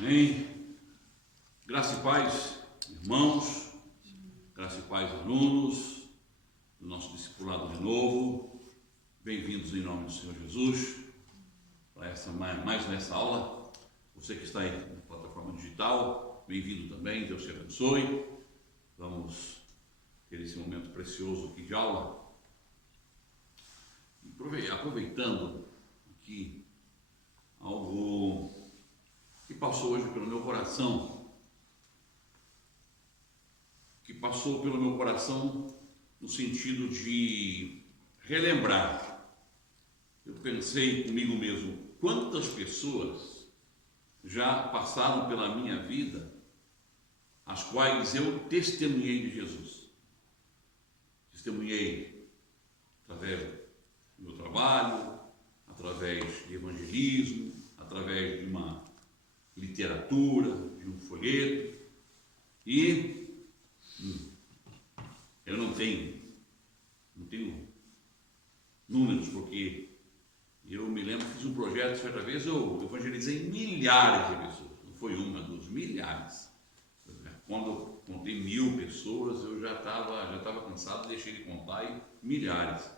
Amém. Graça e paz, irmãos, graça e paz, alunos do nosso discipulado de novo. Bem-vindos em nome do Senhor Jesus para mais nessa aula. Você que está aí na plataforma digital, bem-vindo também, Deus te abençoe. Vamos ter esse momento precioso aqui de aula. Aproveitando aqui algo que passou hoje pelo meu coração, no sentido de relembrar. Eu pensei comigo mesmo, quantas pessoas já passaram pela minha vida, as quais eu testemunhei de Jesus. Testemunhei através do meu trabalho, através de evangelismo, através de uma literatura, de um folheto, e eu não tenho números, porque eu me lembro que fiz um projeto, certa vez eu evangelizei milhares de pessoas, não foi uma, duas, milhares. Quando eu contei 1000 pessoas, eu já estava cansado, deixei de contar, e milhares.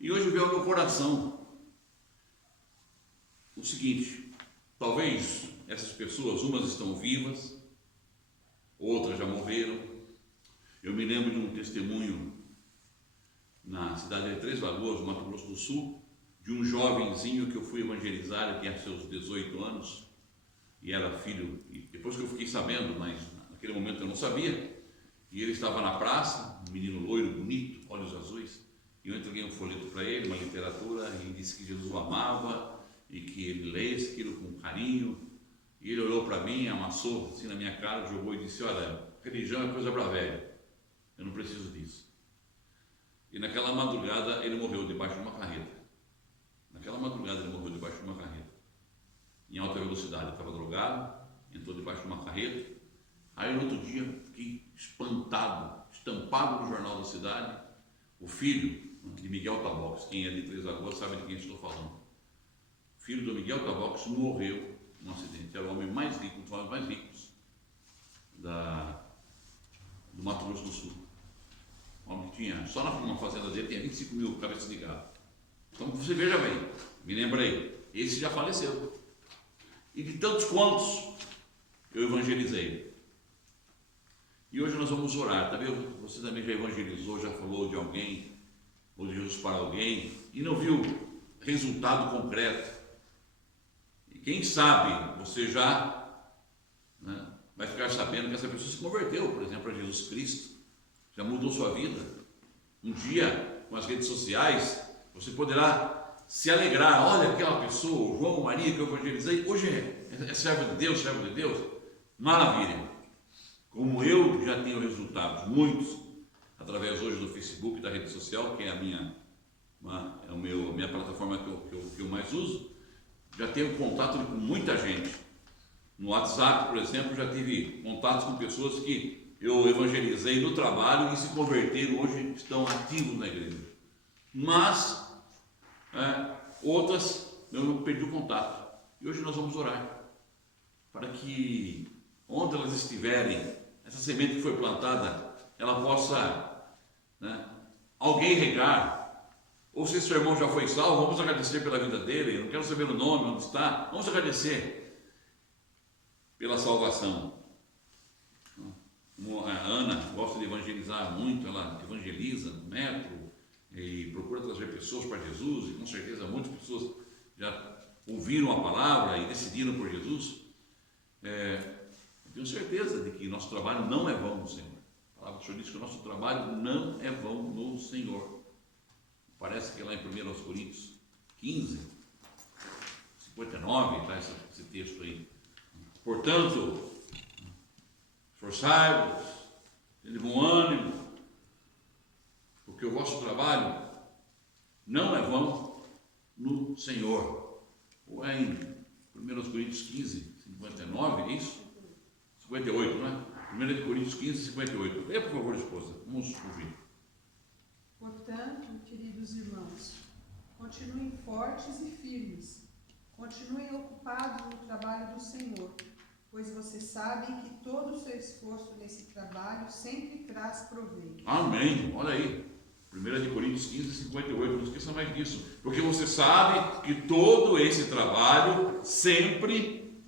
E hoje veio ao meu coração o seguinte: talvez essas pessoas, umas estão vivas, outras já morreram. Eu me lembro de um testemunho na cidade de Três Lagoas, no Mato Grosso do Sul, de um jovenzinho que eu fui evangelizar, ele tinha seus 18 anos, e era filho, e depois que eu fiquei sabendo, mas naquele momento eu não sabia, e ele estava na praça, um menino loiro, bonito, olhos azuis, e eu entreguei um folheto para ele, uma literatura, e disse que Jesus o amava, e que ele lesse aquilo com carinho, e ele olhou para mim, amassou assim na minha cara, jogou e disse: olha, religião é coisa para velho, eu não preciso disso. E naquela madrugada ele morreu debaixo de uma carreta. Em alta velocidade, estava drogado, entrou debaixo de uma carreta. Aí no outro dia fiquei espantado, estampado no jornal da cidade, o filho de Miguel Tabox. Quem é de Três Lagoas sabe de quem estou falando. O filho do Miguel Tabox morreu num acidente. Era o homem mais rico, um dos homens mais ricos do Mato Grosso do Sul. Um homem que tinha, só na fazenda dele, tinha 25 mil cabeças de gado. Então você veja bem, me lembrei, esse já faleceu. E de tantos quantos eu evangelizei. E hoje nós vamos orar, tá vendo? Você também já evangelizou, já falou de alguém, ou de Jesus para alguém, e não viu resultado concreto. E quem sabe você já vai ficar sabendo que essa pessoa se converteu, por exemplo, a Jesus Cristo, já mudou sua vida. Um dia, com as redes sociais, você poderá se alegrar: olha aquela pessoa, o João, Maria, que eu evangelizei, hoje é servo de Deus, maravilha. Como eu já tenho resultados, muitos, através hoje do Facebook, da rede social, que é a minha plataforma que eu mais uso, já tenho contato com muita gente. No WhatsApp, por exemplo, já tive contatos com pessoas que eu evangelizei no trabalho e se converteram, hoje estão ativos na igreja. Mas outras eu não perdi o contato. E hoje nós vamos orar para que, onde elas estiverem, essa semente que foi plantada, ela possa alguém regar. Ou se seu irmão já foi salvo, vamos agradecer pela vida dele. Eu não quero saber o nome, onde está. Vamos agradecer pela salvação. A Ana gosta de evangelizar muito, ela evangeliza no metro e procura trazer pessoas para Jesus, e com certeza muitas pessoas já ouviram a palavra e decidiram por Jesus. Eu tenho certeza de que nosso trabalho não é vão no Senhor. A palavra do Senhor diz que o nosso trabalho não é vão no Senhor. Parece que lá em 1 Coríntios 15, 59, está esse texto aí. Portanto, esforçai-vos, de bom ânimo, porque o vosso trabalho não é vão no Senhor. Ou é em 1 Coríntios 15, 59, é isso? 58, não é? 1 Coríntios 15, 58. Leia, por favor, esposa, vamos ouvir. Portanto, queridos irmãos, continuem fortes e firmes, Continuem ocupados no trabalho do Senhor, pois vocês sabem que todo o seu esforço nesse trabalho sempre traz proveito. Amém. Olha aí. 1 Coríntios 15, 58. Não esqueça mais disso. Porque você sabe que todo esse trabalho sempre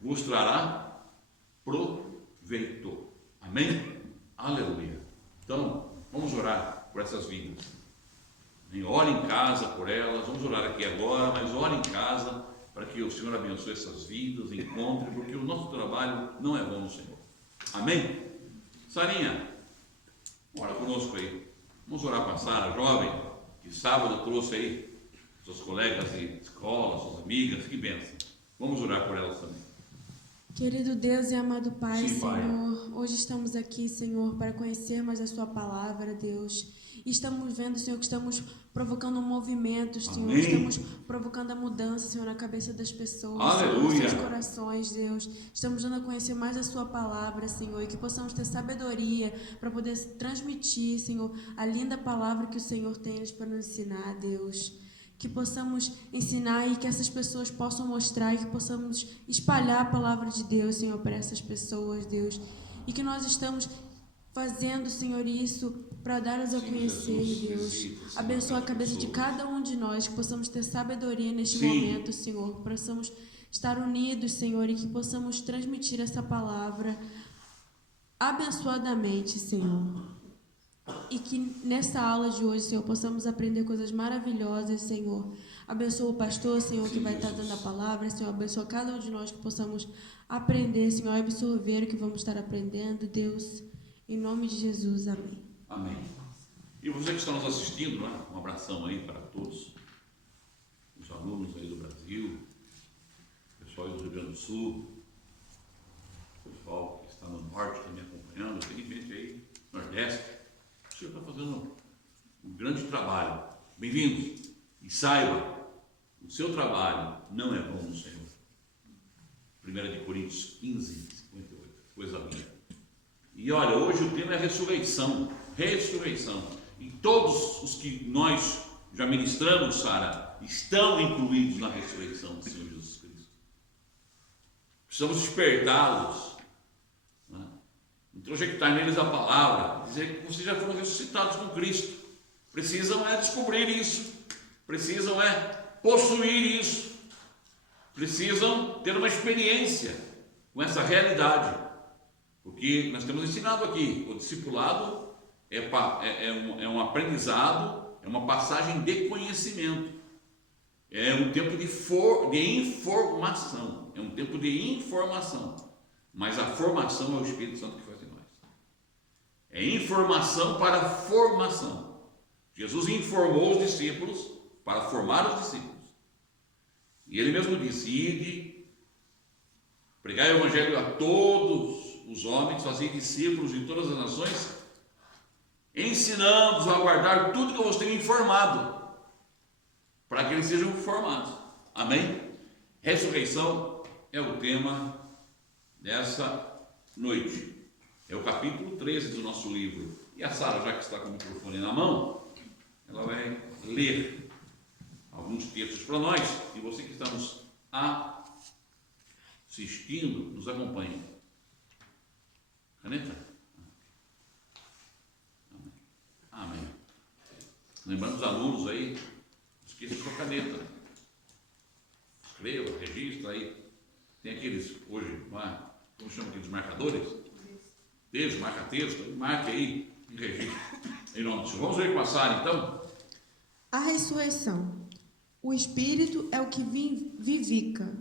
vos trará proveito. Amém? Aleluia. Então, vamos orar por essas vidas. Ore em casa por elas. Vamos orar aqui agora, mas ore em casa para que o Senhor abençoe essas vidas, encontre, porque o nosso trabalho não é bom no Senhor. Amém? Sarinha, ora conosco aí. Vamos orar para a Sara, jovem, que sábado trouxe aí seus colegas de escola, suas amigas, que bênção. Vamos orar por elas também. Querido Deus e amado Pai, Sim, Pai. Senhor, hoje estamos aqui, Senhor, para conhecer mais a Sua palavra, Deus. E estamos vendo, Senhor, que estamos provocando um movimento, Senhor. Amém. Estamos provocando a mudança, Senhor, na cabeça das pessoas, Aleluia. Senhor, nos seus corações, Deus. Estamos dando a conhecer mais a Sua palavra, Senhor, e que possamos ter sabedoria para poder transmitir, Senhor, a linda palavra que o Senhor tem para nos ensinar, Deus. Que possamos ensinar e que essas pessoas possam mostrar e que possamos espalhar a palavra de Deus, Senhor, para essas pessoas, Deus. E que nós estamos fazendo, Senhor, isso para dar-as a conhecer, Deus. Abençoa a cabeça de cada um de nós, que possamos ter sabedoria neste momento, Senhor. Que possamos estar unidos, Senhor, e que possamos transmitir essa palavra abençoadamente, Senhor. E que nessa aula de hoje, Senhor, possamos aprender coisas maravilhosas, Senhor. Abençoa o pastor, Senhor, que vai estar dando a palavra, Senhor. Abençoa cada um de nós que possamos aprender, Senhor, absorver o que vamos estar aprendendo, Deus. Em nome de Jesus, amém. Amém. E você que está nos assistindo, né? Um abração aí para todos os alunos aí do Brasil, pessoal aí do Rio Grande do Sul, pessoal que está no norte também acompanhando, tem gente aí no Nordeste. O Senhor está fazendo um grande trabalho. Bem-vindos. E saiba, o seu trabalho não é bom no Senhor. 1 Coríntios 15, 58. Coisa linda. E olha, hoje o tema é ressurreição. Ressurreição. E todos os que nós já ministramos, Sara, estão incluídos na ressurreição do Senhor Jesus Cristo. Precisamos despertá-los, né? Introjectar neles a palavra, dizer que vocês já foram ressuscitados com Cristo. Precisam descobrir isso. Precisam possuir isso. Precisam ter uma experiência com essa realidade. Porque nós temos ensinado aqui, o discipulado é um aprendizado, é uma passagem de conhecimento, é um tempo de informação, é um tempo de informação, mas a formação é o Espírito Santo que faz em nós. É informação para formação. Jesus informou os discípulos para formar os discípulos. E ele mesmo disse: ide, pregai o evangelho a todos os homens, fazei discípulos de todas as nações, ensinando-os a guardar tudo que eu vos tenho informado, para que eles sejam formados. Amém? Ressurreição é o tema dessa noite. É o capítulo 13 do nosso livro. E a Sara, já que está com o microfone na mão, ela vai ler alguns textos para nós, e você que está nos assistindo, nos acompanhe. Caneta? Amém. Amém. Lembrando os alunos aí, esqueça sua caneta. Escreva, registra aí. Tem aqueles, hoje, como chama aqueles marcadores? Texto, marca texto, marque aí e registre. Em nome do Senhor. Vamos ver com a Sara, então? A ressurreição. O Espírito é o que vivifica.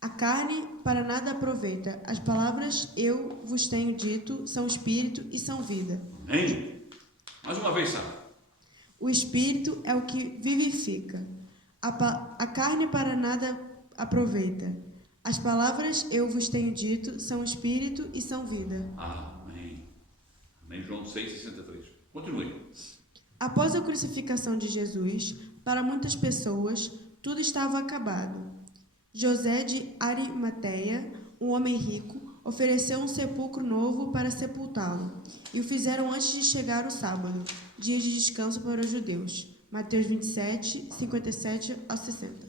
A carne para nada aproveita. As palavras eu vos tenho dito são espírito e são vida. Amém? Mais uma vez, Sara. O Espírito é o que vivifica. A carne para nada aproveita. As palavras eu vos tenho dito são espírito e são vida. Amém. Amém. João 6,63. Continue. Após a crucificação de Jesus, para muitas pessoas, tudo estava acabado. José de Arimateia, um homem rico, ofereceu um sepulcro novo para sepultá-lo, e o fizeram antes de chegar o sábado, dia de descanso para os judeus. Mateus 27, 57 a 60.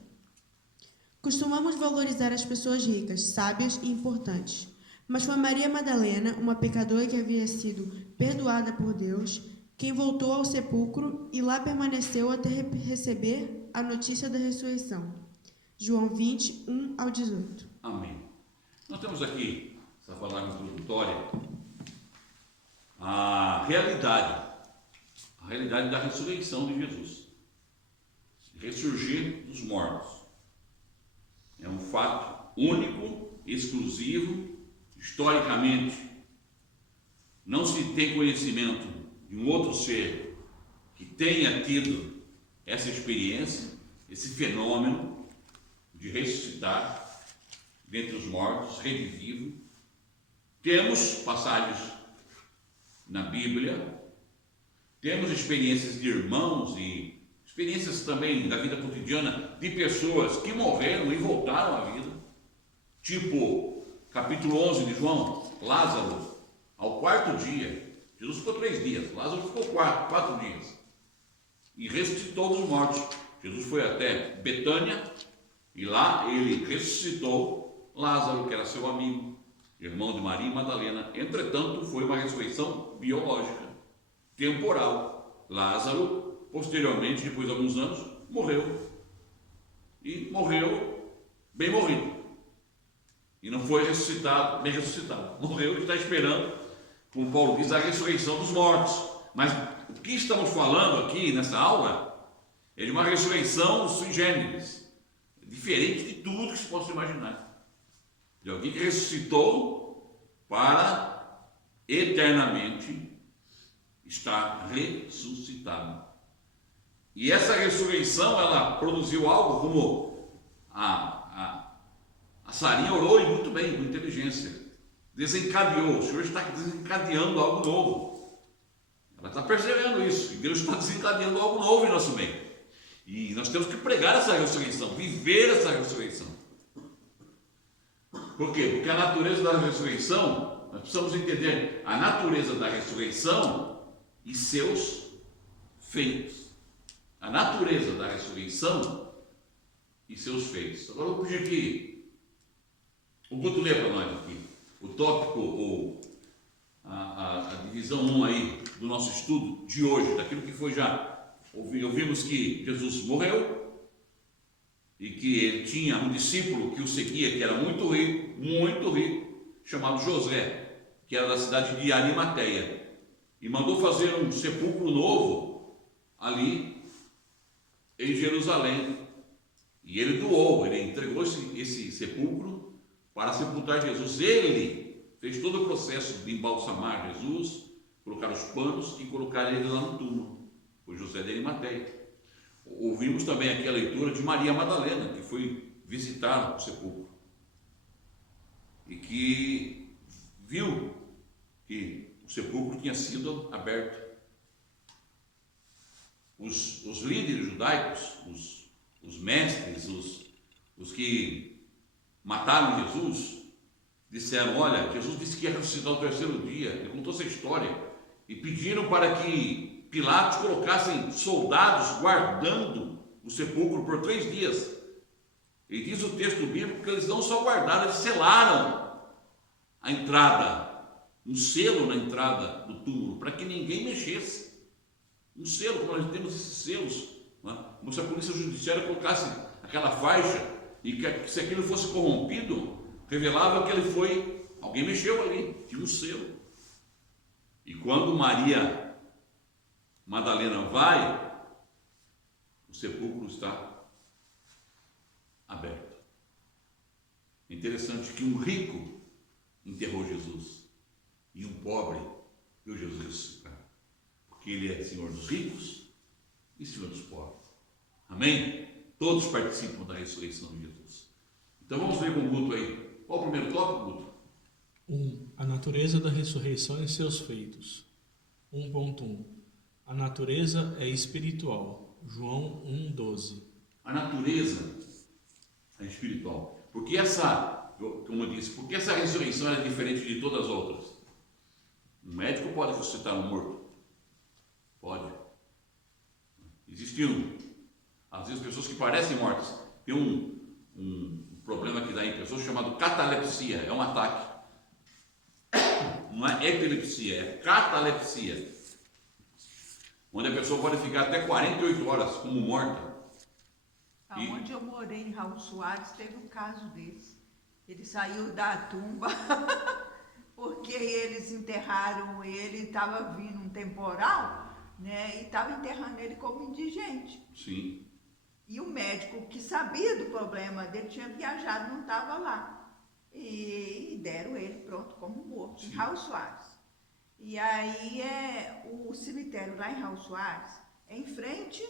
Costumamos valorizar as pessoas ricas, sábias e importantes. Mas foi Maria Madalena, uma pecadora que havia sido perdoada por Deus, quem voltou ao sepulcro e lá permaneceu até receber a notícia da ressurreição. João 20, 1 ao 18. Amém. Nós temos aqui, essa palavra introdutória, a realidade da ressurreição de Jesus. Ressurgir dos mortos. É um fato único, exclusivo, historicamente. Não se tem conhecimento de um outro ser que tenha tido essa experiência, esse fenômeno de ressuscitar dentre os mortos, revivido. Temos passagens na Bíblia, temos experiências de irmãos e experiências também da vida cotidiana de pessoas que morreram e voltaram à vida. Tipo, capítulo 11 de João, Lázaro, ao quarto dia. Jesus ficou 3 dias, Lázaro ficou 4 dias. E ressuscitou dos mortos. Jesus foi até Betânia e lá ele ressuscitou Lázaro, que era seu amigo, irmão de Maria Madalena. Entretanto, foi uma ressurreição biológica, temporal. Lázaro, posteriormente, depois de alguns anos, morreu. E morreu bem morrido. E não foi ressuscitado, bem ressuscitado. Morreu e está esperando, como Paulo diz, a ressurreição dos mortos. Mas o que estamos falando aqui nessa aula é de uma ressurreição sui generis, diferente de tudo que se possa imaginar. De alguém que ressuscitou para eternamente estar ressuscitado. E essa ressurreição, ela produziu algo como a Sarinha orou e muito bem, com inteligência. Desencadeou, o Senhor está desencadeando algo novo. Ela está percebendo isso, e Deus está desencadeando algo novo em nosso meio. E nós temos que pregar essa ressurreição, viver essa ressurreição. Por quê? Porque a natureza da ressurreição, nós precisamos entender a natureza da ressurreição e seus feitos. A natureza da ressurreição e seus feitos. Agora eu vou pedir que o Guto lê para nós aqui o tópico ou a divisão 1 aí do nosso estudo de hoje, daquilo que foi já. Ouvimos que Jesus morreu e que ele tinha um discípulo que o seguia, que era muito rico, chamado José, que era da cidade de Arimateia, e mandou fazer um sepulcro novo ali em Jerusalém. E ele doou, ele entregou esse sepulcro para sepultar Jesus. Ele fez todo o processo de embalsamar Jesus, colocar os panos e colocar ele lá no túmulo. Foi José de Arimateia. Ouvimos também aqui a leitura de Maria Madalena, que foi visitar o sepulcro e que viu que o sepulcro tinha sido aberto. Os líderes judaicos, os mestres, os que mataram Jesus, disseram: olha, Jesus disse que ia ressuscitar no 3º dia. Ele contou essa história e pediram para que Pilatos colocassem soldados guardando o sepulcro por 3 dias. E diz o texto bíblico que eles não só guardaram, eles selaram a entrada, um selo na entrada do túmulo, para que ninguém mexesse. Um selo, como nós temos esses selos, como se a polícia judiciária colocasse aquela faixa e que se aquilo fosse corrompido, revelava que ele foi, alguém mexeu ali, tinha um selo. E quando Maria Madalena vai, o sepulcro está aberto. É interessante que um rico enterrou Jesus e um pobre viu Jesus ressuscitar, porque ele é Senhor dos ricos e Senhor dos pobres. Amém? Todos participam da ressurreição de Jesus. Então vamos ver com o Guto aí. Qual o primeiro tópico, Guto? 1. A natureza da ressurreição e seus feitos. 1.1. A natureza é espiritual. João 1,12. A natureza é espiritual. Porque como eu disse, porque essa ressurreição é diferente de todas as outras. Um médico pode ressuscitar um morto? Pode. Existiam, às vezes, pessoas que parecem mortas. Tem um problema que dá em pessoas chamado catalepsia, é um ataque. Não é epilepsia, é catalepsia. Onde a pessoa pode ficar até 48 horas como morta. Aonde eu morei, em Raul Soares, teve um caso desse. Ele saiu da tumba porque eles enterraram ele, estava vindo um temporal, né, e estava enterrando ele como indigente. Sim. E o médico que sabia do problema dele tinha viajado, não estava lá. E deram ele pronto como morto, em Raul Soares. E aí o cemitério lá em Raul Soares é em frente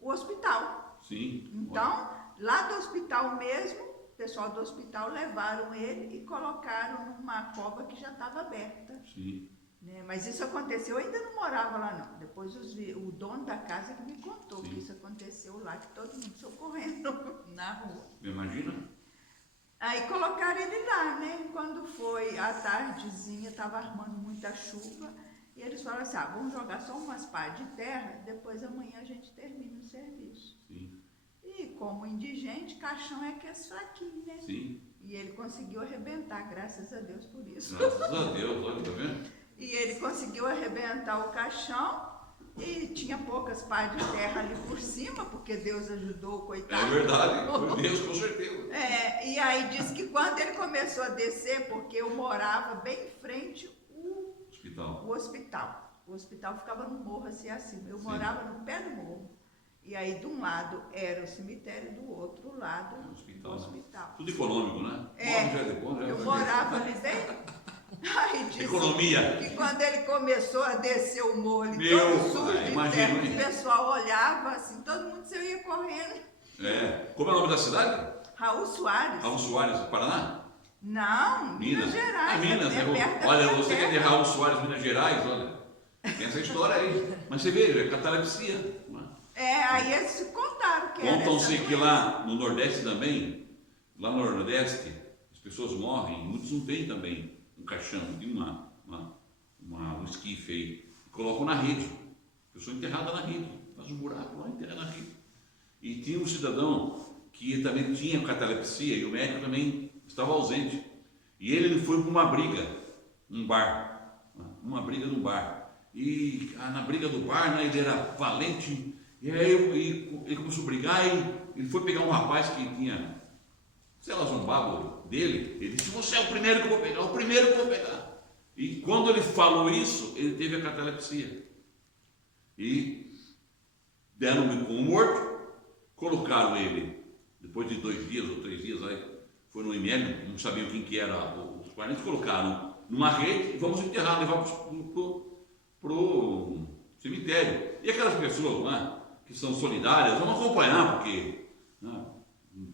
ao hospital. Sim. Então, lá do hospital mesmo, o pessoal do hospital levaram ele e colocaram numa cova que já estava aberta. Sim. Né? Mas isso aconteceu, eu ainda não morava lá não. Depois o dono da casa que me contou que isso aconteceu lá, que todo mundo saiu correndo na rua. Imagina? Aí colocaram ele lá, né? Quando foi à tardezinha, estava armando muita chuva, e eles falaram assim, vamos jogar só umas pás de terra, depois amanhã a gente termina o serviço. Sim. E como indigente, caixão é que é fraquinho, né? Sim. E ele conseguiu arrebentar, graças a Deus por isso. Graças a Deus, olha, tá vendo? E ele conseguiu arrebentar o caixão, e tinha poucas pás de terra ali por cima, porque Deus ajudou o coitado. É verdade, foi Deus, com certeza. E aí diz que quando ele começou a descer, porque eu morava bem em frente Hospital. o hospital. O hospital ficava no morro assim acima. Eu Sim. morava no pé do morro. E aí de um lado era o cemitério, do outro lado o hospital. Tudo econômico, né? Eu morava ali bem. Aí disse Economia. que quando ele começou a descer o morro, ele Meu todo sujo pai, de imagina, terra, hein? o pessoal olhava assim, todo mundo ia correndo. Como é o nome da cidade? Raul Soares. Raul Soares, Paraná? Não, Minas Gerais. Minas, é perto da olha, minha você que é de terra. Raul Soares, Minas Gerais, olha. Tem essa história aí. Mas você veja, é catalepsia. Não é? Aí eles se contaram que era Contam-se essa que doença. lá no Nordeste também, lá no Nordeste, as pessoas morrem, muitos não têm também um caixão, tem um esquife aí, e colocam na rede. A pessoa enterrada na rede, faz um buraco lá, enterra na rede. E tinha um cidadão que também tinha catalepsia e o médico também estava ausente. E ele foi para uma briga num bar, num bar. E na briga do bar, né, ele era valente, e aí ele começou a brigar e ele foi pegar um rapaz que tinha, sei lá, zombado dele. Ele disse, você é o primeiro que eu vou pegar, o primeiro que eu vou pegar. E quando ele falou isso, ele teve a catalepsia. E deram-me como morto, colocaram ele, depois de 2 dias ou 3 dias, aí foi no IML, não sabiam quem que era os parentes, colocaram numa rede e vamos enterrar, levar para o cemitério. E aquelas pessoas lá, que são solidárias, vão acompanhar, porque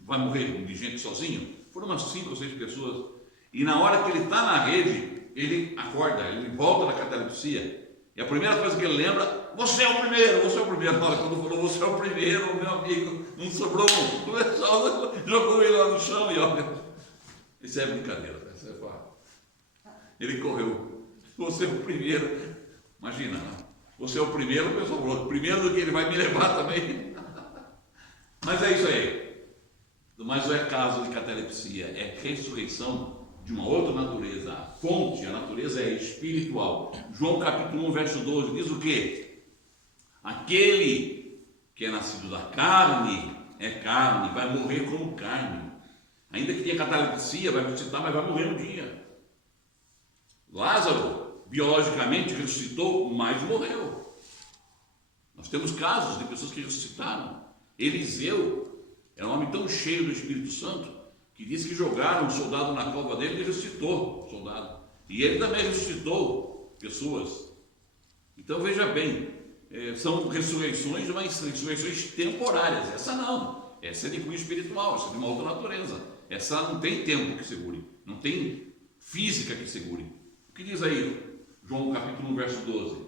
vai morrer de gente sozinho. Foram umas 5 ou 6 pessoas. E na hora que ele está na rede, ele acorda, ele volta da catalepsia. E a primeira coisa que ele lembra, você é o primeiro, você é o primeiro. Na hora quando falou, você é o primeiro, meu amigo, não sobrou um. O pessoal jogou ele lá no chão e olha. Isso é brincadeira, isso é fato. Ele correu, você é o primeiro. Imagina, você é o primeiro, o pessoal falou, primeiro do que ele vai me levar também. Mas é isso aí. Mas não é caso de catalepsia, é ressurreição de uma outra natureza. A fonte, a natureza é espiritual. João capítulo 1, verso 12 diz o quê? Aquele que é nascido da carne é carne, vai morrer como carne. Ainda que tenha catalepsia, vai ressuscitar, mas vai morrer um dia. Lázaro, biologicamente, ressuscitou, mas morreu. Nós temos casos de pessoas que ressuscitaram. Eliseu era um homem tão cheio do Espírito Santo que disse que jogaram um soldado na cova dele e ressuscitou o soldado. E ele também ressuscitou pessoas. Então veja bem, são ressurreições, mas ressurreições temporárias. Essa não, essa é de cunho espiritual, essa é de uma outra natureza. Essa não tem tempo que segure, não tem física que segure. O que diz aí João capítulo 1, verso 12?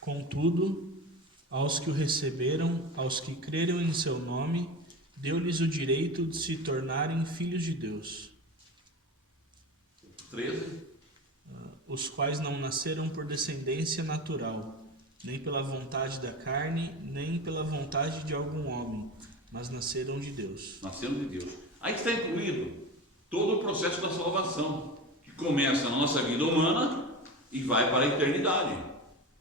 Contudo, aos que o receberam, aos que creram em seu nome, deu-lhes o direito de se tornarem filhos de Deus. 13. Os quais não nasceram por descendência natural, nem pela vontade da carne, nem pela vontade de algum homem, mas nasceram de Deus. Nasceram de Deus. Aí está incluído todo o processo da salvação, que começa na nossa vida humana e vai para a eternidade.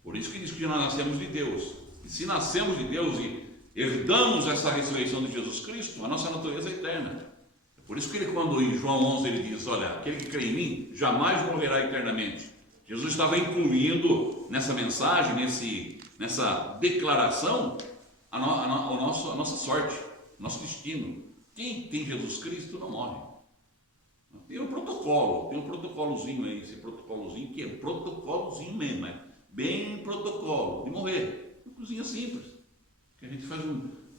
Por isso que diz que nós nascemos de Deus. E se nascemos de Deus e herdamos essa ressurreição de Jesus Cristo, a nossa natureza é eterna. É por isso que ele, quando em João 11 ele diz, olha, aquele que crê em mim jamais morrerá eternamente. Jesus estava incluindo nessa mensagem, nessa declaração, a nossa sorte, nosso destino. Quem tem Jesus Cristo não morre. Tem um protocolozinho aí, esse protocolozinho que é protocolozinho mesmo, é bem protocolo de morrer. Uma coisinha simples, que a gente faz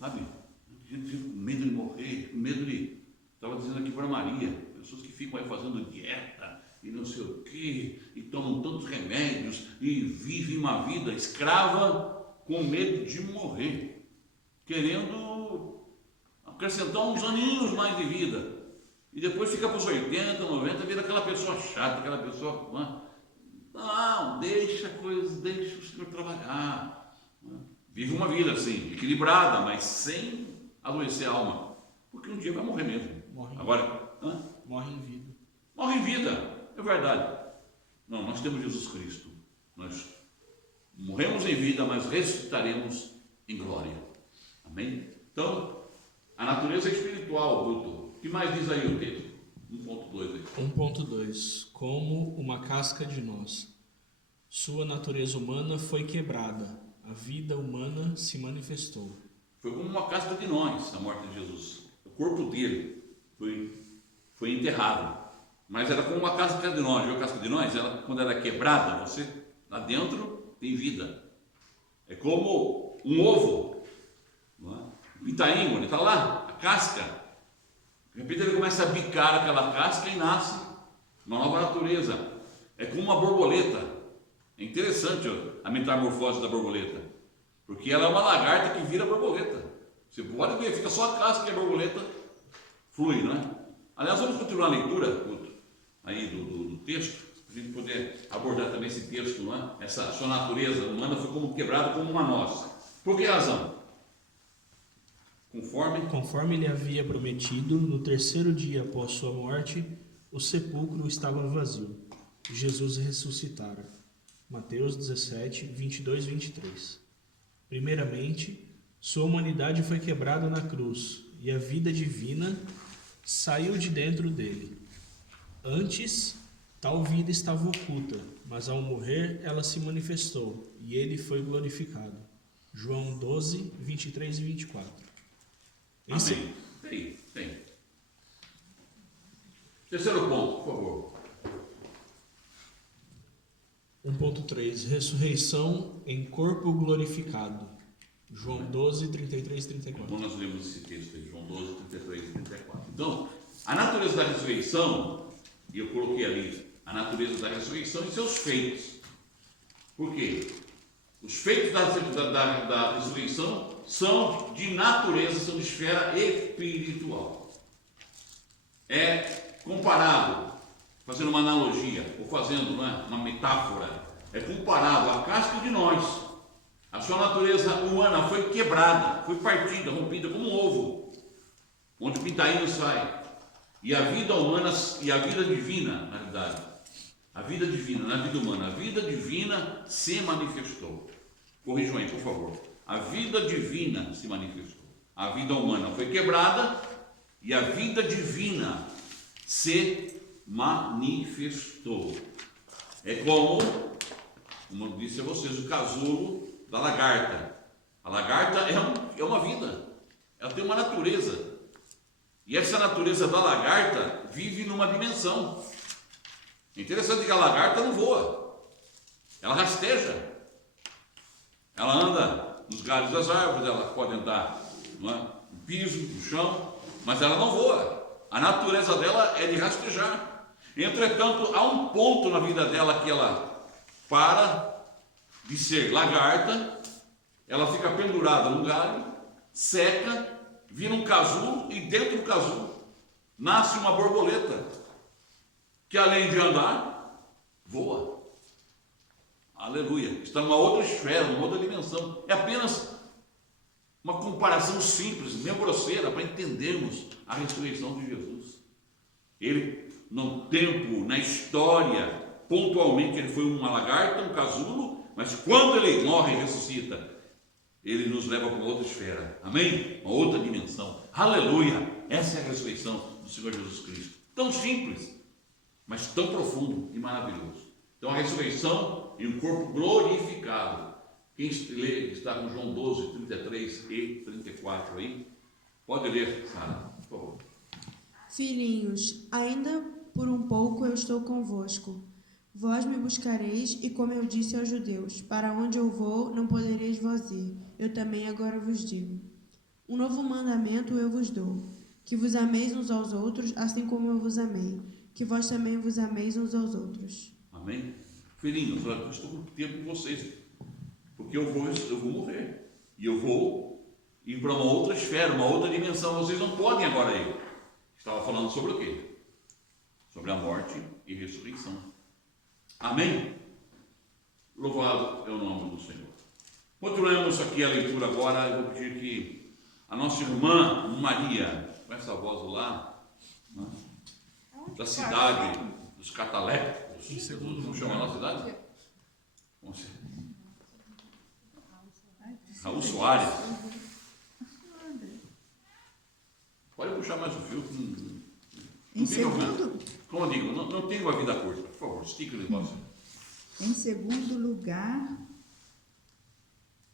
sabe, a gente fica com medo de morrer, com medo de, estava dizendo aqui para Maria, pessoas que ficam aí fazendo dieta e não sei o que, e tomam tantos remédios e vivem uma vida escrava com medo de morrer, querendo acrescentar uns aninhos mais de vida. E depois fica para os 80, 90, vira aquela pessoa chata, aquela pessoa... Não, deixa o Senhor trabalhar. Vive uma vida assim, equilibrada, mas sem adoecer a alma. Porque um dia vai morrer mesmo. Morre em vida. Morre em vida, é verdade. Não, nós temos Jesus Cristo. Nós morremos em vida, mas ressuscitaremos em glória. Amém? Então, a natureza é espiritual, doutor. O que mais diz aí o texto? 1.2 aí. 1.2. Como uma casca de nós. Sua natureza humana foi quebrada. A vida humana se manifestou. Foi como uma casca de nós, a morte de Jesus. O corpo dele foi enterrado. Mas era como uma casca de nós. Viu a casca de nós? Ela, quando ela é quebrada, você lá dentro tem vida. É como um ovo. O pitainho, ele está lá, a casca. De repente ele começa a bicar aquela casca e nasce uma nova natureza. É como uma borboleta. É interessante a metamorfose da borboleta, porque ela é uma lagarta que vira borboleta. Você pode ver, fica só a casca e a borboleta flui, não é? Aliás, vamos continuar a leitura aí do texto, para a gente poder abordar também esse texto, não é? Essa sua natureza humana foi como quebrada como uma noz. Por que razão? Conforme ele havia prometido, no terceiro dia após sua morte, o sepulcro estava vazio. Jesus ressuscitara. Mateus 17, 22 e 23. Primeiramente, sua humanidade foi quebrada na cruz, e a vida divina saiu de dentro dele. Antes, tal vida estava oculta, mas ao morrer ela se manifestou, e ele foi glorificado. João 12, 23 e 24. Amém. Tem. Terceiro ponto, por favor. 1.3. Ressurreição em corpo glorificado. João 12, 33 e 34. Então nós lemos esse texto aí, João 12, 33 e 34. Então, a natureza da ressurreição, e eu coloquei ali, a natureza da ressurreição e seus feitos. Por quê? Os feitos da ressurreição são de natureza, são de esfera espiritual. É comparado, fazendo uma analogia, ou fazendo uma metáfora, é comparado à casca de nós. A sua natureza humana foi quebrada, foi partida, rompida como um ovo, onde o pintainho sai. E a vida humana e a vida divina, na verdade, a vida divina, na vida humana, a vida divina se manifestou. Corrijam aí, por favor. A vida divina se manifestou. A vida humana foi quebrada e a vida divina se manifestou. É como eu disse a vocês, o casulo da lagarta. A lagarta é uma vida. Ela tem uma natureza. E essa natureza da lagarta vive numa dimensão. É interessante que a lagarta não voa. Ela rasteja. Ela anda nos galhos das árvores, ela pode andar no piso, no chão, mas ela não voa. A natureza dela é de rastejar. Entretanto, há um ponto na vida dela que ela para de ser lagarta, ela fica pendurada num galho, seca, vira um casulo e dentro do casulo nasce uma borboleta que além de andar, voa. Aleluia. Está numa outra esfera, numa outra dimensão. É apenas uma comparação simples, meio grosseira, para entendermos a ressurreição de Jesus. Ele, no tempo, na história, pontualmente, ele foi uma lagarta, um casulo, mas quando ele morre e ressuscita, ele nos leva para uma outra esfera. Amém? Uma outra dimensão. Aleluia! Essa é a ressurreição do Senhor Jesus Cristo. Tão simples, mas tão profundo e maravilhoso. Então, a ressurreição em um corpo glorificado. Quem está com João 12, 33 e 34 aí, pode ler, Sara, por favor. Filhinhos, ainda por um pouco eu estou convosco. Vós me buscareis, e como eu disse aos judeus, para onde eu vou, não podereis vós ir. Eu também agora vos digo. Um novo mandamento eu vos dou, que vos ameis uns aos outros, assim como eu vos amei, que vós também vos ameis uns aos outros. Amém? Filhinhos, eu estou com tempo com vocês, porque eu vou morrer, e eu vou ir para uma outra esfera, uma outra dimensão. Vocês não podem agora ir. Estava falando sobre o quê? Sobre a morte e ressurreição. Amém? Louvado é o nome do Senhor. Continuamos aqui a leitura agora. Eu vou pedir que a nossa irmã Maria, com essa voz lá, né, da cidade dos Catalépticos, como chama a nossa cidade? Raul Soares. Pode puxar mais o fio. Em segundo, Como eu digo, não tenho uma vida curta. Por favor, estica o negócio.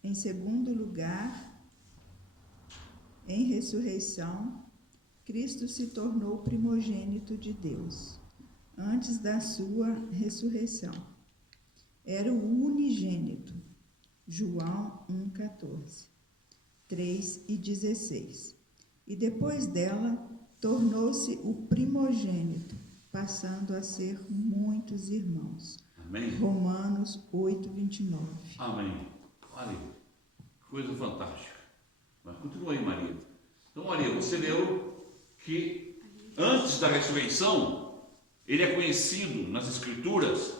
em segundo lugar, em ressurreição, Cristo se tornou primogênito de Deus, antes da sua ressurreição. Era o unigênito. João 1,14, 3 e 16. E depois dela, tornou-se o primogênito, passando a ser muitos irmãos. Amém? Romanos 8, 29. Amém. Olha, coisa fantástica. Mas continua aí, Maria. Então, Maria, você leu que antes da ressurreição, ele é conhecido nas Escrituras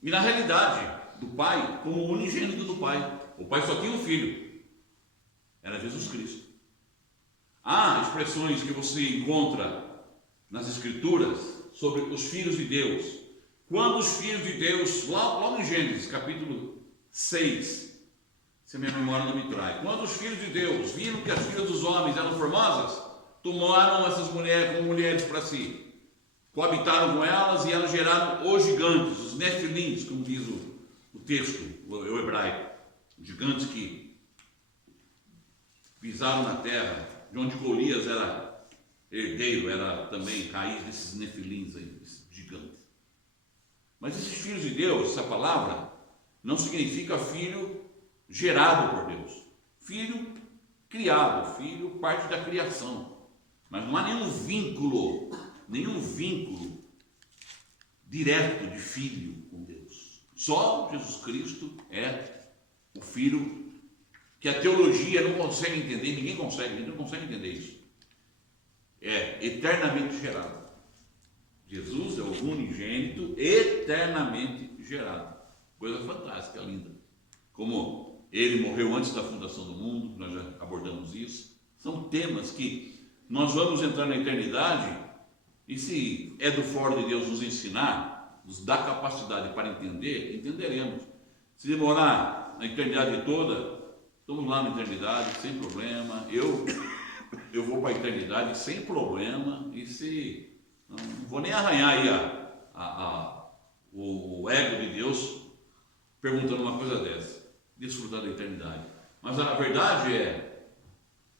e na realidade do Pai como o unigênito do Pai. O Pai só tinha um filho, era Jesus Cristo. Há expressões que você encontra nas Escrituras sobre os filhos de Deus. Quando os filhos de Deus, logo em Gênesis, capítulo 6, se a minha memória não me trai, quando os filhos de Deus viram que as filhas dos homens eram formosas, tomaram essas mulheres como mulheres para si, coabitaram com elas e elas geraram os gigantes, os nefilins, como diz o texto, o hebraico, os gigantes que pisaram na terra, de onde Golias era herdeiro, era também raiz desses nefilins aí, desses gigantes. Mas esses filhos de Deus, essa palavra, não significa filho gerado por Deus. Filho criado, filho parte da criação. Mas não há nenhum vínculo direto de filho com Deus. Só Jesus Cristo é o filho que a teologia não consegue entender, ninguém não consegue entender isso. É eternamente gerado. Jesus é o unigênito eternamente gerado. Coisa fantástica, linda. Como ele morreu antes da fundação do mundo, nós já abordamos isso. São temas que nós vamos entrar na eternidade e se é do foro de Deus nos ensinar, nos dá capacidade para entender, entenderemos. Se demorar a eternidade toda, estamos lá na eternidade, sem problema. Eu vou para a eternidade sem problema. E se não vou nem arranhar aí o ego de Deus perguntando uma coisa dessa, desfrutar da eternidade. Mas a verdade é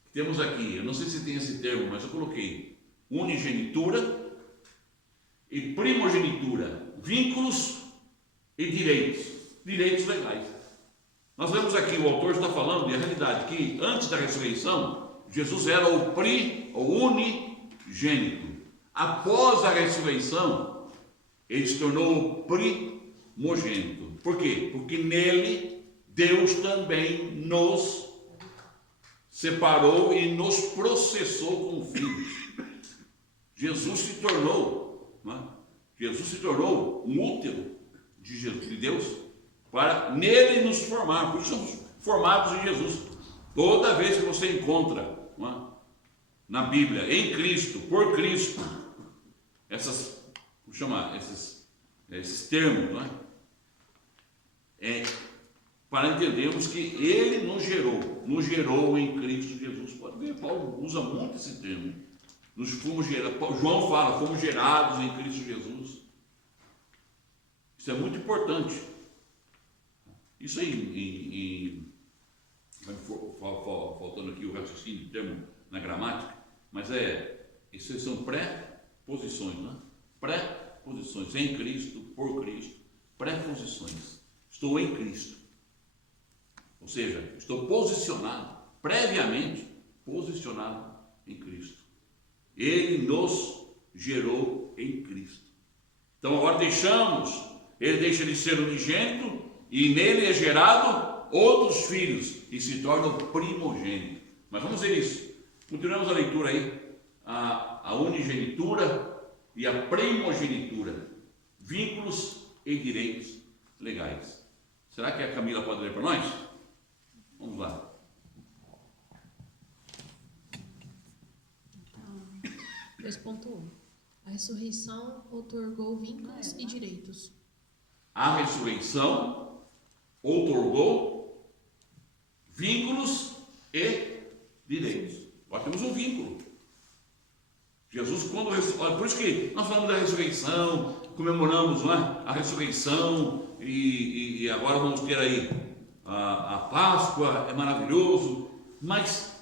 que temos aqui, eu não sei se tem esse termo, mas eu coloquei unigenitura e primogenitura, vínculos e direitos legais. Nós vemos aqui, o autor está falando de a realidade que antes da ressurreição, Jesus era o unigênito. Após a ressurreição, ele se tornou o primogênito. Por quê? Porque nele Deus também nos separou e nos processou como filhos. Jesus se tornou um útero de Deus para nele nos formar. Por isso somos formados em Jesus. Toda vez que você encontra, não é, na Bíblia, em Cristo, por Cristo, esses termos, não é? Para entendermos que Ele nos gerou em Cristo Jesus. Pode ver, Paulo usa muito esse termo. João fala, fomos gerados em Cristo Jesus. Isso é muito importante. Isso aí, faltando aqui o raciocínio, o termo na gramática, mas isso são pré-posições, né? Pré-posições, em Cristo, por Cristo, pré-posições. Estou em Cristo. Ou seja, estou posicionado, previamente posicionado em Cristo. Ele nos gerou em Cristo. Então agora ele deixa de ser unigênito e nele é gerado outros filhos e se torna o primogênito. Mas vamos ver isso. Continuamos a leitura aí. A unigenitura e a primogenitura. Vínculos e direitos legais. Será que a Camila pode ler para nós? Vamos lá. 2.1. A ressurreição outorgou vínculos e direitos. A ressurreição outorgou vínculos e direitos. Agora temos um vínculo. Jesus, por isso que nós falamos da ressurreição, comemoramos, não é? A ressurreição e agora vamos ter aí a Páscoa, é maravilhoso, mas,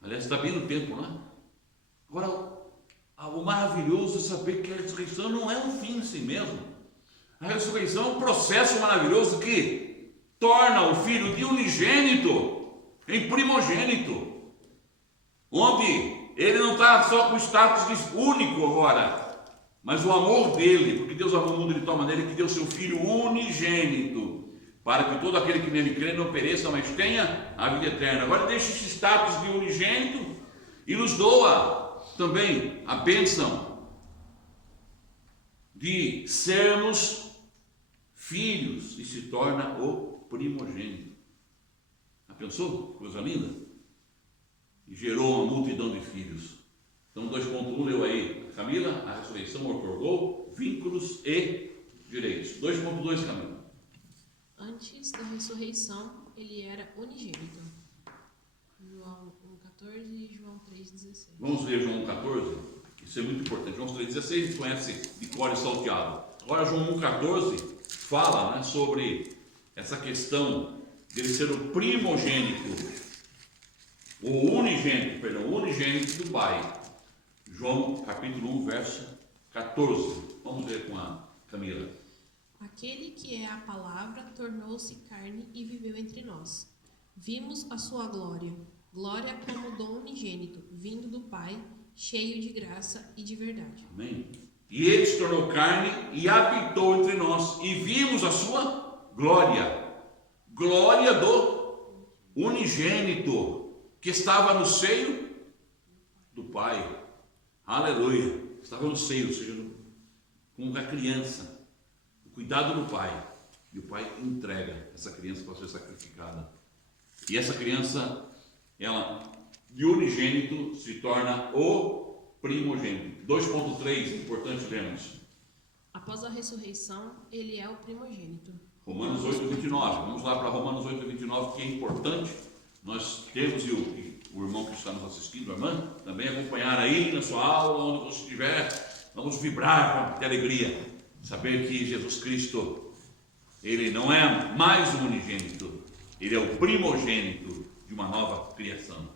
aliás, está bem no tempo, não é? Agora, o maravilhoso é saber que a ressurreição não é um fim em si mesmo. A ressurreição é um processo maravilhoso que torna o filho de unigênito em primogênito, onde ele não está só com o status de único agora, mas o amor dele, porque Deus amou o mundo de tal maneira que deu seu filho unigênito, para que todo aquele que nele crê não pereça, mas tenha a vida eterna. Agora deixa esse status de unigênito e nos doa também a bênção de sermos filhos e se torna o primogênito. Já pensou? Coisa linda? E gerou uma multidão de filhos. Então 2.1 leu aí, Camila, a ressurreição outorgou vínculos e direitos. 2.2, Camila. Antes da ressurreição, ele era unigênito. João 1,14 e João 3,16. Vamos ler João 1,14? Isso é muito importante. João 3,16 a gente conhece de cor e salteado. Agora João 1,14 fala, né, sobre essa questão dele ser o primogênito, o unigênito do Pai. João capítulo 1, verso 14. Vamos ver com a Camila. Aquele que é a palavra tornou-se carne e viveu entre nós. Vimos a sua glória, glória como do unigênito, vindo do Pai, cheio de graça e de verdade. Amém? E ele se tornou carne e habitou entre nós, e vimos a sua glória, glória do unigênito, que estava no seio do Pai. Aleluia! Estava no seio, ou seja, como a criança, o cuidado do Pai. E o Pai entrega essa criança para ser sacrificada. E essa criança, ela, de unigênito, se torna o primogênito. 2.3, importante lermos. Após a ressurreição, ele é o primogênito. Romanos 8:29. Vamos lá para Romanos 8:29, que é importante nós temos, e o irmão que está nos assistindo, a irmã, também acompanhar aí na sua aula, onde você estiver. Vamos vibrar com alegria, saber que Jesus Cristo, ele não é mais um unigênito, ele é o primogênito de uma nova criação.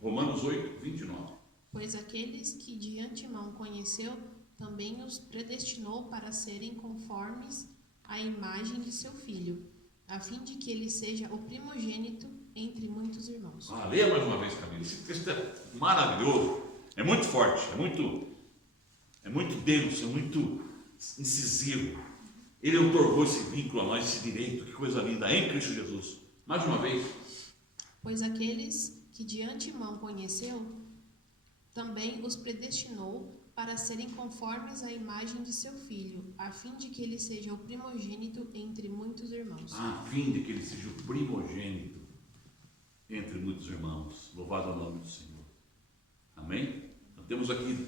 Romanos 8:29. Pois aqueles que de antemão conheceu, também os predestinou para serem conformes à imagem de seu Filho, a fim de que ele seja o primogênito entre muitos irmãos. Leia mais uma vez, Camila. Esse texto é maravilhoso, é muito forte, é muito denso, é muito incisivo. Ele outorgou esse vínculo a nós, esse direito, que coisa linda, em Cristo Jesus. Mais uma vez. Pois aqueles que de antemão conheceu, também os predestinou para serem conformes à imagem de seu filho, a fim de que ele seja o primogênito entre muitos irmãos. A fim de que ele seja o primogênito entre muitos irmãos. Louvado é o nome do Senhor. Amém? Então, temos aqui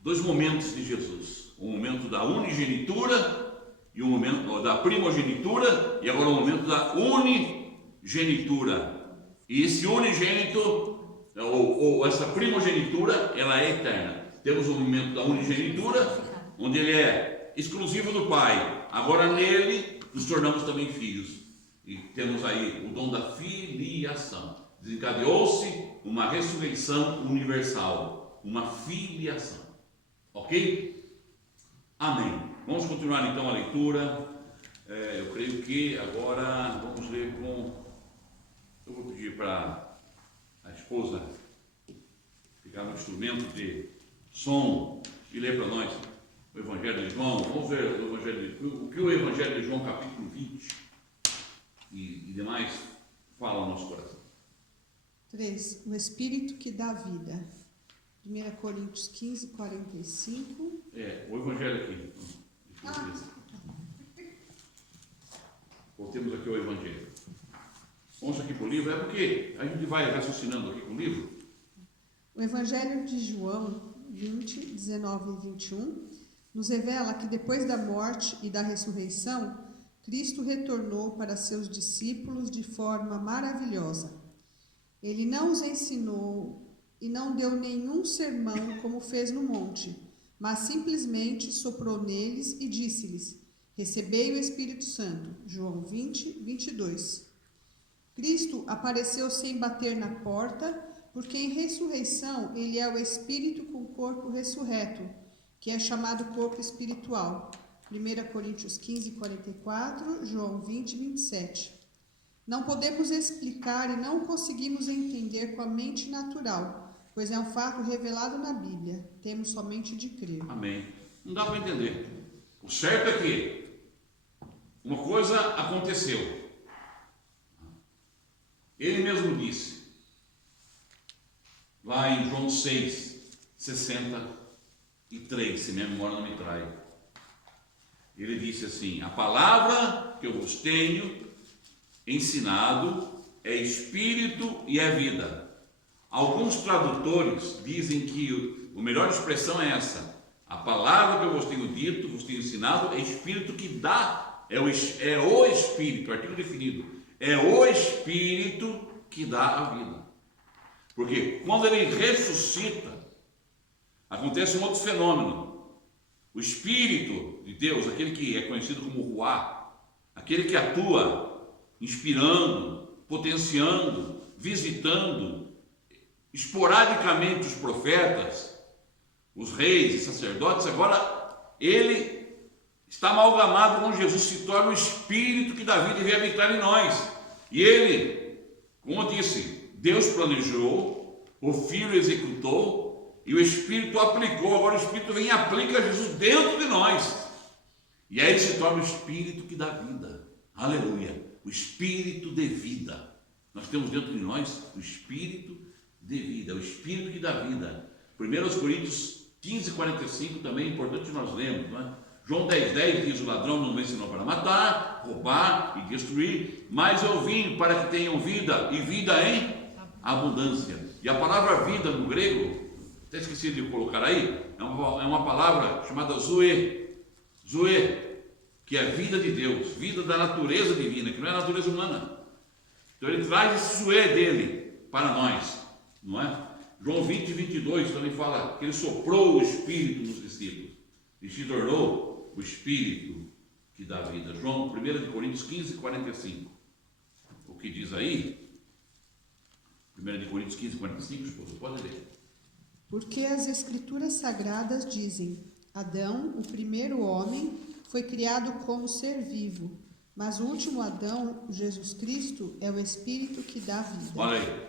dois momentos de Jesus. O momento da unigenitura e o momento da primogenitura, e agora o momento da unigenitura. E esse unigênito, ou essa primogenitura, ela é eterna. Temos o momento da unigenitura, onde ele é exclusivo do Pai. Agora nele nos tornamos também filhos. E temos aí o dom da filiação. Desencadeou-se uma ressurreição universal, uma filiação. Ok? Amém. Vamos continuar então a leitura. Eu creio que agora vamos ler com... Eu vou pedir para a esposa ficar no instrumento de som e ler para nós o Evangelho de João. Vamos ver o que o Evangelho de João, capítulo 20 e demais fala ao nosso coração. 3. O Espírito que dá vida. 1 Coríntios 15, 45. O Evangelho aqui. Voltemos aqui ao Evangelho. Vamos aqui para o livro. É porque a gente vai raciocinando aqui com o livro. O Evangelho de João 20, 19 e 21 nos revela que depois da morte e da ressurreição, Cristo retornou para seus discípulos de forma maravilhosa. Ele não os ensinou e não deu nenhum sermão como fez no monte, mas simplesmente soprou neles e disse-lhes: recebei o Espírito Santo. João 20, 22. Cristo apareceu sem bater na porta, porque em ressurreição ele é o Espírito com o corpo ressurreto, que é chamado corpo espiritual. 1 Coríntios 15, 44, João 20, 27. Não podemos explicar e não conseguimos entender com a mente natural, pois é um fato revelado na Bíblia. Temos somente de crer. Amém. Não dá para entender. O certo é que uma coisa aconteceu. Ele mesmo disse, lá em João 6, 63, se minha memória não me trai. Ele disse assim: a palavra que eu vos tenho ensinado é espírito e é vida. Alguns tradutores dizem que a melhor expressão é essa: a palavra que eu vos tenho dito, vos tenho ensinado, é espírito que dá, é o espírito, artigo definido, é o espírito que dá a vida. Porque quando ele ressuscita, acontece um outro fenômeno. O Espírito de Deus, aquele que é conhecido como Ruá, aquele que atua inspirando, potenciando, visitando esporadicamente os profetas, os reis e sacerdotes, agora ele está amalgamado com Jesus, se torna o Espírito que dá vida e vem habitar em nós. E ele, como eu disse, Deus planejou, o Filho executou, e o Espírito aplicou. Agora o Espírito vem e aplica Jesus dentro de nós. E aí ele se torna o Espírito que dá vida. Aleluia. O Espírito de vida. Nós temos dentro de nós o Espírito de vida. O Espírito que dá vida. 1 Coríntios 15, 45 também é importante nós lermos, não é? João 10, 10 diz: o ladrão não me ensinou para matar, roubar e destruir, mas eu vim para que tenham vida e vida em abundância. E a palavra vida no grego, até esqueci de colocar aí, é uma palavra chamada zoe, que é vida de Deus, vida da natureza divina, que não é a natureza humana. Então ele traz esse zoe dele para nós, não é? João 20, 22 também fala que ele soprou o Espírito nos discípulos e se tornou o Espírito que dá vida. João 1 Coríntios 15, 45. O que diz aí? 1 Coríntios 15, 45, esposa, pode ler. Porque as Escrituras Sagradas dizem: Adão, o primeiro homem, foi criado como ser vivo, mas o último Adão, Jesus Cristo, é o Espírito que dá vida. Olha aí,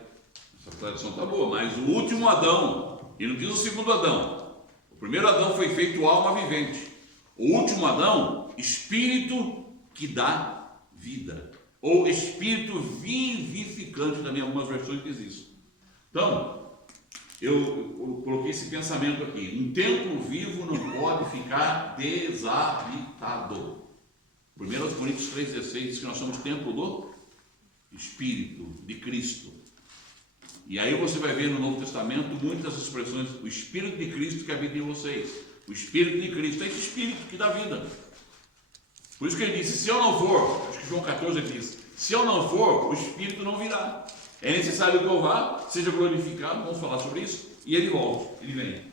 essa tradução está boa, mas o último Adão, e não diz o segundo Adão. O primeiro Adão foi feito alma vivente. O último Adão, Espírito que dá vida, ou Espírito vivificante, também algumas versões diz isso. Então, eu coloquei esse pensamento aqui. Um templo vivo não pode ficar desabitado. 1 Coríntios 3,16 diz que nós somos templo do Espírito, de Cristo. E aí você vai ver no Novo Testamento muitas expressões, o Espírito de Cristo que habita em vocês. O Espírito de Cristo é esse Espírito que dá vida. Por isso que ele disse, se eu não for, acho que João 14 diz, se eu não for, o Espírito não virá. É necessário que eu vá, seja glorificado, vamos falar sobre isso, e ele volta, ele vem.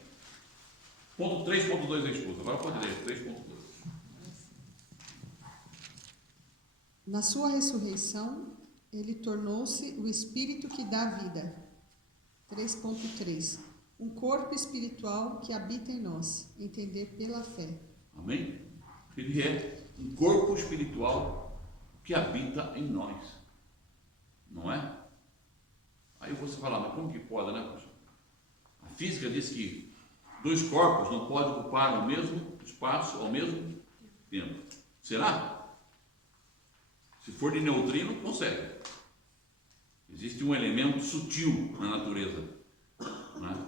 Ponto 3.2 da esposa, agora pode ler, 3.2. Na sua ressurreição, ele tornou-se o Espírito que dá vida. 3.3. Um corpo espiritual que habita em nós, entender pela fé. Amém? Ele é um corpo espiritual que habita em nós. Não é? Aí você fala, mas como que pode, né, pastor? A física diz que dois corpos não podem ocupar o mesmo espaço ao mesmo tempo. Será? Se for de neutrino, consegue. Existe um elemento sutil na natureza.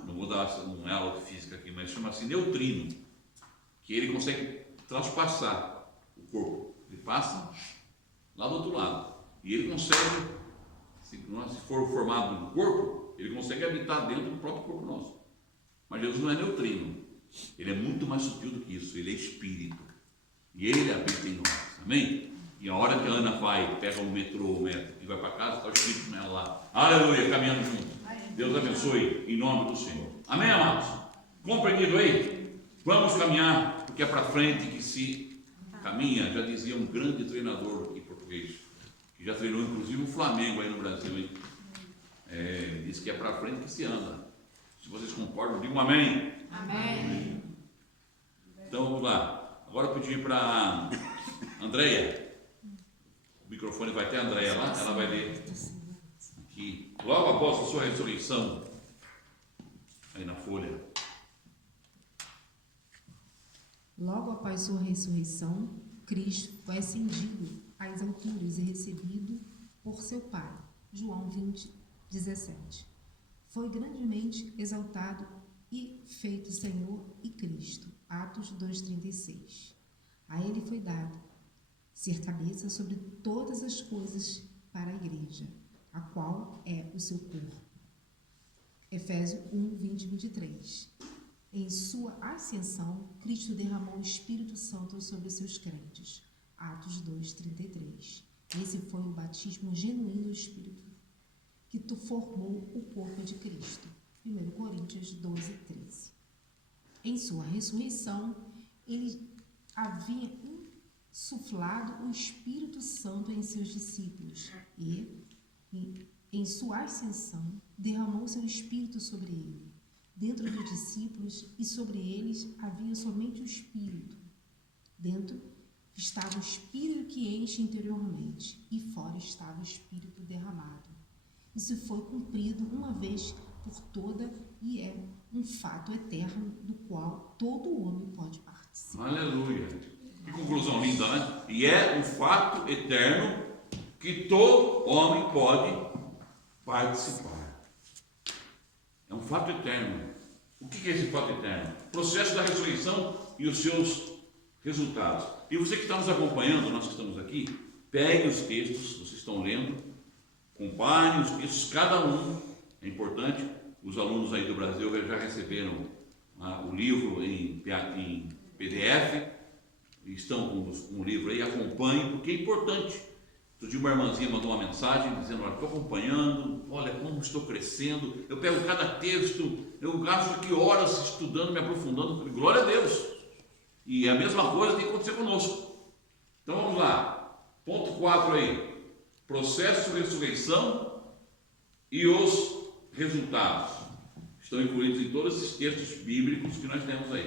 Não vou dar uma aula de física aqui, mas chama-se neutrino. Que ele consegue traspassar o corpo. Ele passa lá do outro lado. E ele consegue, se for formado no corpo, ele consegue habitar dentro do próprio corpo nosso. Mas Jesus não é neutrino. Ele é muito mais sutil do que isso. Ele é espírito. E ele habita em nós. Amém? E a hora que a Ana vai, pega o metrô e vai para casa, está o Espírito com ela lá. Aleluia, caminhando junto. Deus abençoe em nome do Senhor. Amém, amados? Compreendido aí? Vamos caminhar, porque é para frente que se caminha, já dizia um grande treinador aqui português, que já treinou inclusive o Flamengo aí no Brasil, hein? Ele disse que é para frente que se anda. Se vocês concordam, digam amém. Amém. Então vamos lá. Agora eu pedi para Andréia. O microfone vai ter a Andréia lá, ela vai ler aqui. Logo após a sua ressurreição, aí na folha. Logo após sua ressurreição, Cristo foi ascendido às alturas e recebido por seu Pai. João 20:17. Foi grandemente exaltado e feito Senhor e Cristo. Atos 2:36. A ele foi dado ser cabeça sobre todas as coisas para a igreja, a qual é o seu corpo. Efésios 1:20-23. Em sua ascensão, Cristo derramou o Espírito Santo sobre os seus crentes. Atos 2:33. Esse foi o batismo genuíno do Espírito que formou o corpo de Cristo. 1 Coríntios 12:13. Em sua ressurreição, ele havia insuflado o Espírito Santo em seus discípulos e, em sua ascensão, derramou seu Espírito sobre ele. Dentro dos discípulos e sobre eles havia somente o Espírito. Dentro estava o Espírito que enche interiormente e fora estava o Espírito derramado. Isso foi cumprido uma vez por toda e é um fato eterno do qual todo homem pode participar. Aleluia! Que conclusão linda, né? E é um fato eterno que todo homem pode participar. É um fato eterno. O que é esse fato eterno? O processo da ressurreição e os seus resultados. E você que está nos acompanhando, nós que estamos aqui, pegue os textos, vocês estão lendo, acompanhe os textos, cada um, é importante, os alunos aí do Brasil já receberam o livro em PDF, estão com o livro aí, acompanhem, porque é importante. Outro dia uma irmãzinha mandou uma mensagem dizendo, olha, estou acompanhando, olha como estou crescendo, eu pego cada texto, eu gasto aqui horas estudando, me aprofundando, glória a Deus. E a mesma coisa tem que acontecer conosco. Então vamos lá, ponto 4 aí, processo de ressurreição e os resultados. Estão incluídos em todos esses textos bíblicos que nós temos aí.